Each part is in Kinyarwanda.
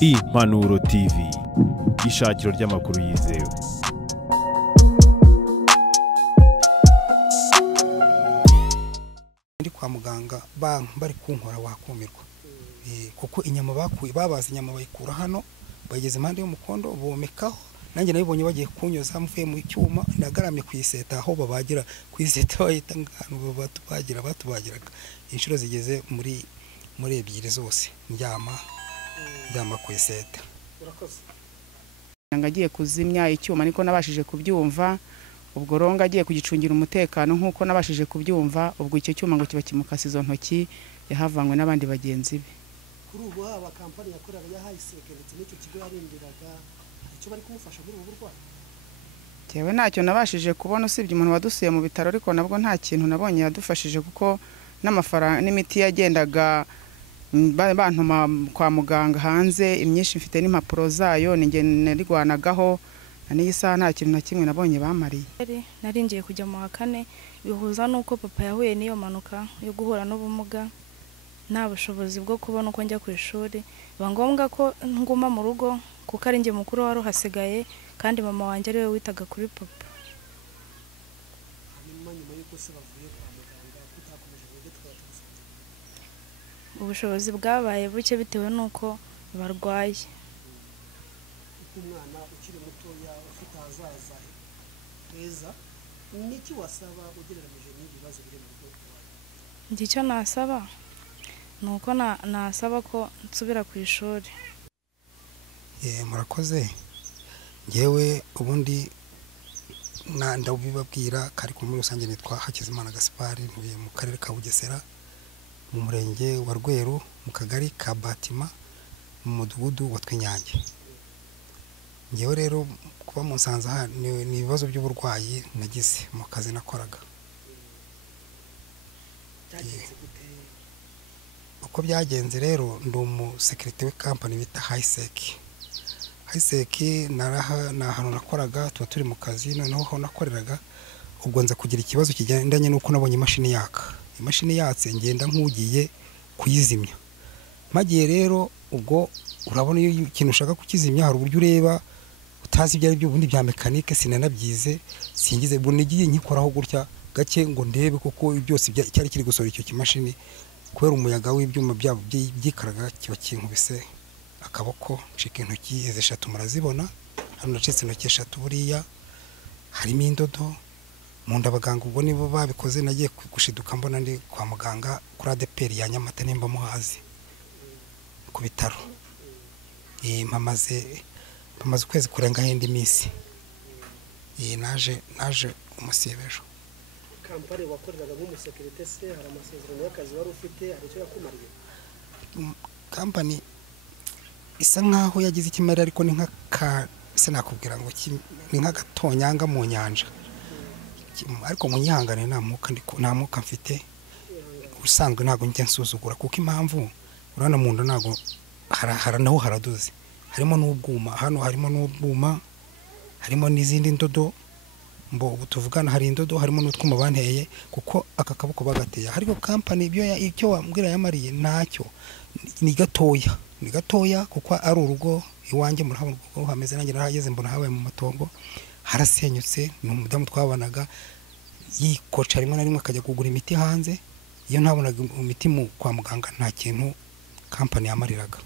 Impanuro TV, ishakiro ry'amakuru yizewe. Ndi kwa muganga bari kunkora wakumirwa kuko inyama bakuye babaza inyama bayikura hano bageze impande y'umukondo bomekaho nanjye nabibonye bagiye kunyoza mvuye mu cyuma nagaramye kwiseta aho babagira kwiseta bayita ngano batubagiraga inshuro zigeze muri ebyiri zose ndyama kwiseta. Urakoze ngagiye kuzimya icyuma niko nabashije kubyumva ubwo ronga agiye kugicungira umutekano nkuko nabashije kubyumva ubwo icyo cyuma ngo kiba kimukasa izo ntoki yahavanywe n'abandi bagenzi be. Kuri ubu haba kampani yakoraga ya Highsec ndetse n'icyo kigo yarindiraga icyo bari kumufasha muri ubu burwayi. Cyewe ntacyo nabashije kubona usibye umuntu wadusuye mu bitaro ariko nabwo nta kintu nabonye yadufashije kuko n'amafaranga n'imiti yagendaga bantuma kwa muganga hanze imyinshi mfite n'impapuro zayo ninge narigwanagaho n'iyi saha nta kintu na kimwe nabonye bamariye. Nari ngiye kujya mu wa kane bihuza nuko papa yahuye n'iyo manuka yo guhura n'ubumuga nta bushobozi bwo kubona uko njya ku ishuri biba ngombwa ko nguma mu rugo kuko ari nge mukuru wari uhasigaye kandi mama wanjye ariwe witaga kuri papa. Ubushobozi bwabaye buke bitewe nuko barwaye. Umwana ukiri mutoya ufite ahazaza heza niki wasaba ugereranyije n'ibibazo biri mu rwego? Icyo nasaba nuko nasaba ko nsubira ku ishuri. Murakoze ngewe ubundi ndabibabwira kari ku muri rusange nitwa Hakizimana Gaspard ntuye mu karere ka Bugesera mu murenge wa Rweru mu kagari ka Batima mu mudugudu wa Twinyange. Ngewe rero kuba mu Nsanza ni ibibazo by'uburwayi nagize mu kazi nakoraga. Uko byagenze rero ndi umusekirite we company bita Highsec. Highsec nahantu nakoraga tuba turi mu kazi noneho aho nakoreraga ubwo nza kugira ikibazo kigendanye nuko nabonye imashini yaka. Imashini yatse ngenda nk'ugiye kuyizimya. Magiye rero ubwo urabona iyo ikintu ushaka kukizimya hari uburyo ureba utazi ibyo ari byo ubundi bya mekanike sinanabyize singize bunigiye nkikoraho gutya gake ngo ndebe kuko byose cyari kiri gusora icyo kimashini kubera umuyaga w'ibyuma byabo byikaraga kiba kinkubise akaboko ncika intoki eshatu murazibona hano nacitse intoki eshatu buriya harimo indodo mu nda abaganga ubwo nibo babikoze nagiye gushiduka mbona ndi kwa muganga kuri ADPR ya Nyamata nimba muhazi ku bitaro. Mpamaze ukwezi kurenga hindi minsi. Naje umusibejo. Kampani wakoreraga nk'umusekirite se hari amasezerano y'akazi wari ufite hari icyo yakumariye? Kampani isa nkaho yagize ikimera ariko ni se nakubwira ngo ni nk'agatonyanga mu nyanja ariko munyihangane nta mwuka mfite usanzwe ntago njya nsuzugura kuko impamvu urana mu nda ntago naho haraduze harimo n'ubwuma hano harimo n'ubwuma harimo n'izindi ndodo mbo tuvugana hari indodo harimo n'utwuma banteye kuko aka kaboko bagateye ariko company ibyo wambwira yamariye ntacyo ni gatoya kuko ari urugo iwanjye murahabona uko hameze nanjye narahageze mbona habaye mu matongo harasenyutse n'umudamu twabanaga yikoca rimwe na rimwe akajya kugura imiti hanze iyo ntabonaga imiti kwa muganga nta kintu company yamariraga.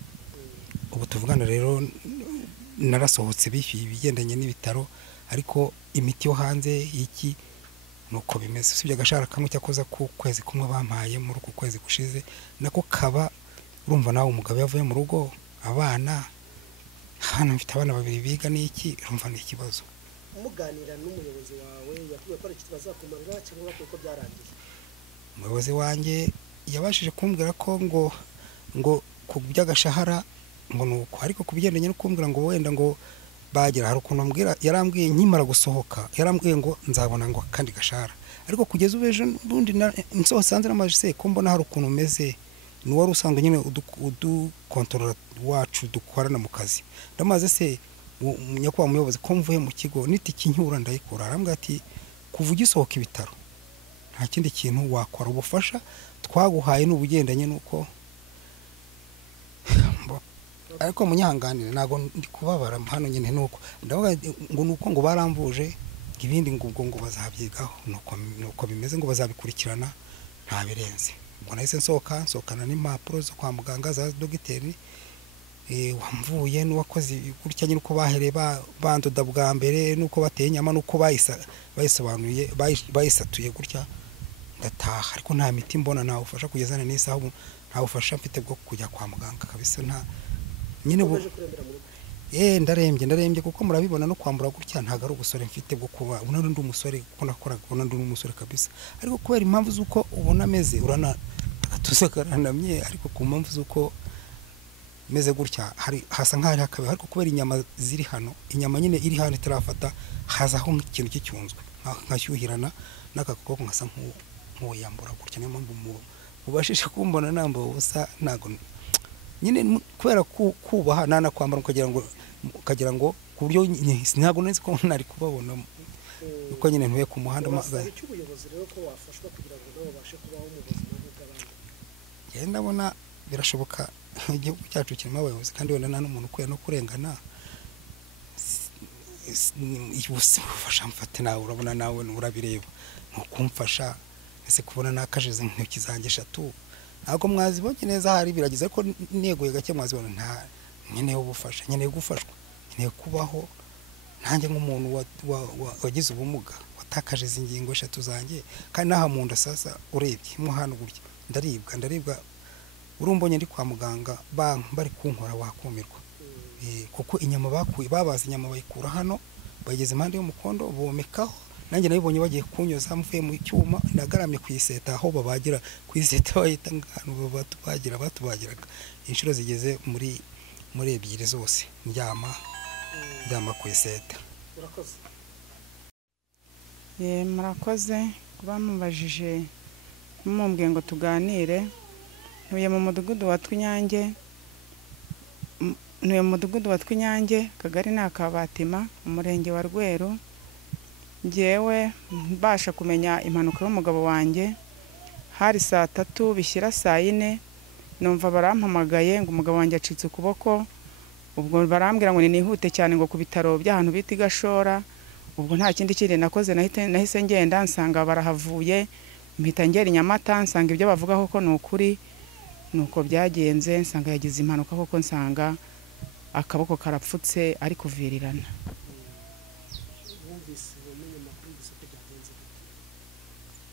Ubu tuvugana rero narasohotse bigendanye n'ibitaro ariko imiti yo hanze iki nuko bimeze usibye agashara kamwe cyakoza ku kwezi kumwe bampaye muri uko kwezi gushize nako kaba urumva nawe umugabo yavuye mu rugo abana hano mfite abana babiri biga n'iki urumva ni ikibazo. Umuganira n'umuyobozi wawe yakubwiye ko ari iki bazakumarira cyangwa kuko byarangiye? Umuyobozi wanjye yabashije kumbwira ko ngo ku by'agashahara ngo nuko ariko kubigendanye no kumbwira ngo wenda ngo bagira hari ukuntu ambwira yarambwiye nkimara gusohoka yarambwiye ngo nzabona ngo kandi gashahara ariko kugeza ubeje bundi nsohosanze n'amajise ko mbona hari ukuntu umeze ni wari usanzwe nyine udukontorora wacu dukorana mu kazi ndamaze se nyakwa muyobozi ko mvuye mu kigo nitiki nyura ndayikora arambwira ati kuva ugisohoka ibitaro nta kindi kintu wakora ubufasha twaguhaye n'ubugendanye nuko ariko munyihanganire ntago ndi kubabara hano nyine nuko ndavuga ngo nuko ngo baramvuje ibindi ngo ubwo ngo bazabyigaho nuko bimeze ngo bazabikurikirana nta birenze ubwo nahise nsohokana n'impapuro zo kwa muganga za dogiteri wamvuye n'uwakoze gutya nyine uko bahereye bandoda bwa mbere nuko bateye inyama nuko bayisobanuye bayisatuye gutya ndataha ariko nta miti mbona nta ufasha kugezana n'isaha nta ufasha mfite bwo kujya kwa muganga kabisa nta nyine ubu ndarembye kuko murabibona no kwambura gutya ntago ari ubusore mfite bwo kuba ubona ndi umusore kuko nakoraga ubona ndi umusore kabisa ariko kubera impamvu z'uko ubona ameze urana agatuza karanamye ariko ku mpamvu z'uko meze gutya hasa nk'ahari hakabe ariko kubera inyama ziri hano inyama nyine iri hano itarafata hazaho nk'ikintu cy'icyunzwe nkashyuhirana n'akakoko nkasa nk'uyambura gutya niyo mpamvu mubashije kumbona nambaye ubusa ntago nyine kubera kubaha nana kwambara ukagira ngo ku buryo ntago nzi ko nari kubabona uko nyine ntuye ku muhanda magaye cy'ubuyobozi rero ko wafashwa kugira ngo nabo bashe kubaho mu buzima bw'abandi ndabona birashoboka igihugu cyacu kirimo abayobozi kandi wenda nta n'umuntu ukwiye no kurengana ufasha mfate nawe urabona nawe urabireba ni ukumfasha ese kubona nakajize intoki zanjye 3 ntabwo mwazibonye neza hari biragize ko neguye gake mwazibona nta nkeneye ubufasha nkeneye gufashwa nkeneye kubaho nanjye nk'umuntu wagize ubumuga watakaje izi ngingo 3 zanjye kandi naha mu nda sasa urebye mo hano gutya ndaribwa urumbonye ndi kwa muganga bari kunkora wakumirwa kuko inyama babaza inyama bayikura hano bageze impande y'umukondo bomekaho nanjye nabibonye bagiye kunyoza mvuye mu cyuma nagaramye kwiseta aho babagira kwiseta bayita ngano batubagiraga inshuro zigeze muri 2 zose ndyama kwiseta. Murakoze kuba mubajije mumbwiye ngo tuganire. Ntuye mu mudugudu wa Twinyange kagari na Kabatima umurenge wa Rweru. Ngewe mbasha kumenya impanuka y'umugabo wanjye hari saa 3 bishyira saa 4 numva barampamagaye ngo umugabo wanjye acitse ukuboko. Ubwo barambwira ngo nihute cyane ngo ku bitaro by'ahantu bita Gashora. Ubwo nta kindi kindi nakoze nahise ngenda nsanga barahavuye mpita ngera Nyamata nsanga ibyo bavuga koko ni ukuri nuko byagenze nsanga yagize impanuka koko nsanga akaboko karapfutse ari kuvirirana.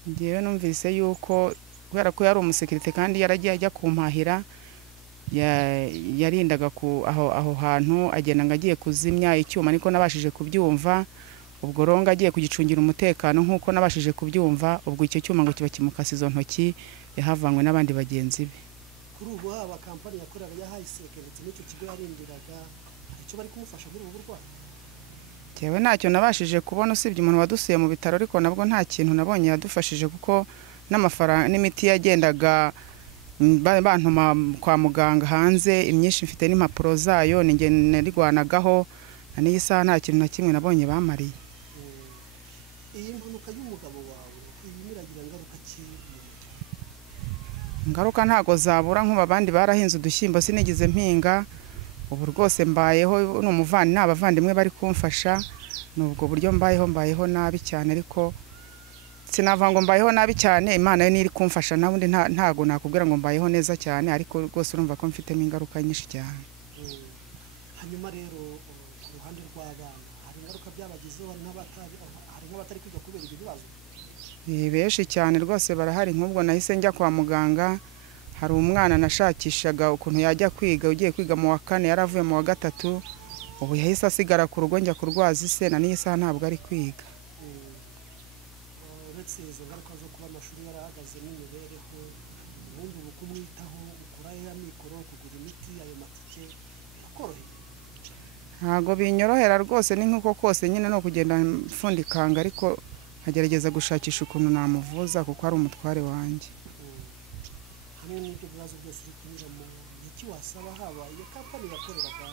Ngewe numvise yuko kubera ko yari umusekirite kandi yaragiye ajya kumpahira yarindaga ku aho hantu agenda ngagiye kuzimya icyuma niko nabashije kubyumva. Ubwo ronga agiye kugicungira umutekano nkuko nabashije kubyumva ubwo icyo cyuma ngo kiba kimukasa izo ntoki yahavanywe n'abandi bagenzi be. Kuri ubu aba kampani yakoraga yahayisekeretse n'icyo kigo yarindiraga icyo bari kumufasha muri ubu burwayi. Jewe ntacyo nabashije kubona usibye umuntu wadusuye mu bitaro ariko nabwo nta kintu nabonye yadufashije kuko n'amafaranga n'imiti yagendaga bantuma kwa muganga hanze imyinshi mfite n'impapuro zayo ninge narigwanagaho n'iyi saha nta kintu na kimwe nabonye bamariye. Iyi mpanuka y'umugabo wawe imiragira ngaruka ki? Ngaruka ntago zabura nk'uba abandi barahinze udushyimbo sinigeze mpinga. Ubu rwose mbayeho n'umuvandi n'abavandimwe bari kumfasha nubwo buryo mbayeho nabi cyane ariko sinava ngo mbayeho nabi cyane Imana yo niri kumfasha nabundi ntago nakubwira ngo mbayeho neza cyane ariko rwose urumva ko mfitemo ingaruka nyinshi cyane. Hanyuma rero ku ruhande rw'abana hari ingaruka byabagizeho hari n'abatari kwiga kubera ibyo bibazo. Benshi cyane rwose barahari nk'ubwo nahise njya kwa muganga hari umwana nashakishaga ukuntu yajya kwiga ugiye kwiga mu wa 4 yaravuye mu wa 3 ubu yahise asigara ku rugo njya kurwaza ise na n'iyi saha ntabwo ari kwiga. Uretse izo ngaruka zo kuba amashuri yarahagaze n'imibereho ubundi ubu kumwitaho ukora ya mikoro kugura imiti ayo matike akoroheye? Ntago binyorohera rwose ni nkuko kose nyine no kugenda mfundikanga ariko nkagerageza gushakisha ukuntu namuvuza kuko ari umutware wanjye. Hamwe n'ibyo bibazo byose uri kunyuramo iki wasaba haba iyo kampani yakoreraga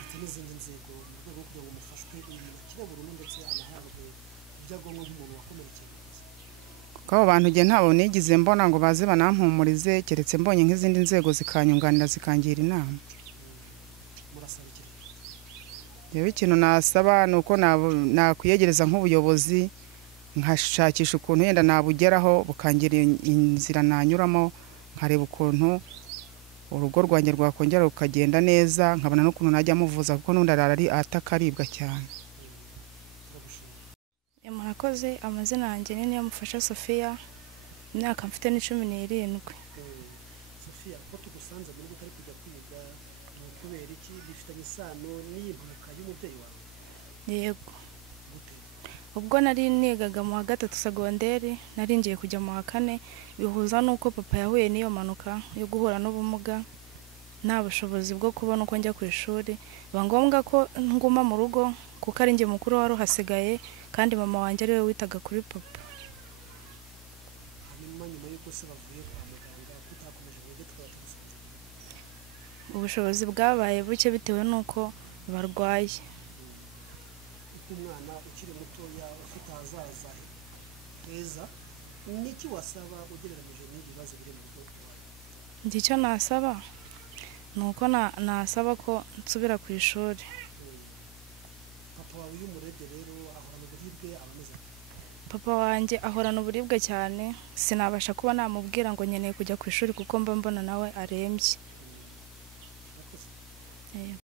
ndetse n'izindi nzego mu rwego kugira ngo mufashwe umuntu akire burundu ndetse anahabwe ibyangombwa nk'umuntu wakomerekeye? Kuko abo bantu nge ntabo nigize mbona ngo baze banampumurize keretse mbonye nk'izindi nzego zikanyunganira zikangira inama. yewe ikintu nasaba ni uko nakwiyegereza nk'ubuyobozi nkashakisha ukuntu yenda nabugeraho bukangira inzira nanyuramo nkareba ukuntu urugo rwanjye rwakongera rukagenda neza nkabona n'ukuntu najya muvuza kuko n'undi arara atakaribwa cyane. Murakoze. Amazina yanjye ni Niyomufasha Sophia, imyaka mfite ni 17. Sophia, ko tugusanze muri butari kujya kwiga kubera iki bifitanye isano n'impanuka y'umubyeyi wawe? Yego. Ubwo nari nigaga mu wa 3 segonderi nari ngiye kujya mu wa 4 bihuza nuko papa yahuye n'iyo manuka yo guhura n'ubumuga nta bushobozi bwo kubona uko njya ku ishuri, biba ngombwa ko nguma mu rugo kuko ari njye mukuru wari uhasigaye kandi mama wanjye ari we witaga kuri papa. Hanyuma nyuma y'uko se bavuye kwa muganga kutakomeje uburyo twaba tugusanze? Ubushobozi bwabaye buke bitewe nuko barwaye. Umwana ukiri mutoya ufite ahazaza heza, niki wasaba ugereranyije n'ibibazo biri mu rugo rwawe? Icyo nasaba nuko nasaba ko nsubira ku ishuri. Papa wawe iyo umurebye rero ahorana uburibwe abameze? Papa wanjye ahorana uburibwe cyane, sinabasha kuba namubwira ngo nkeneye kujya ku ishuri kuko mba mbona nawe arembye. Murakoze. Yego.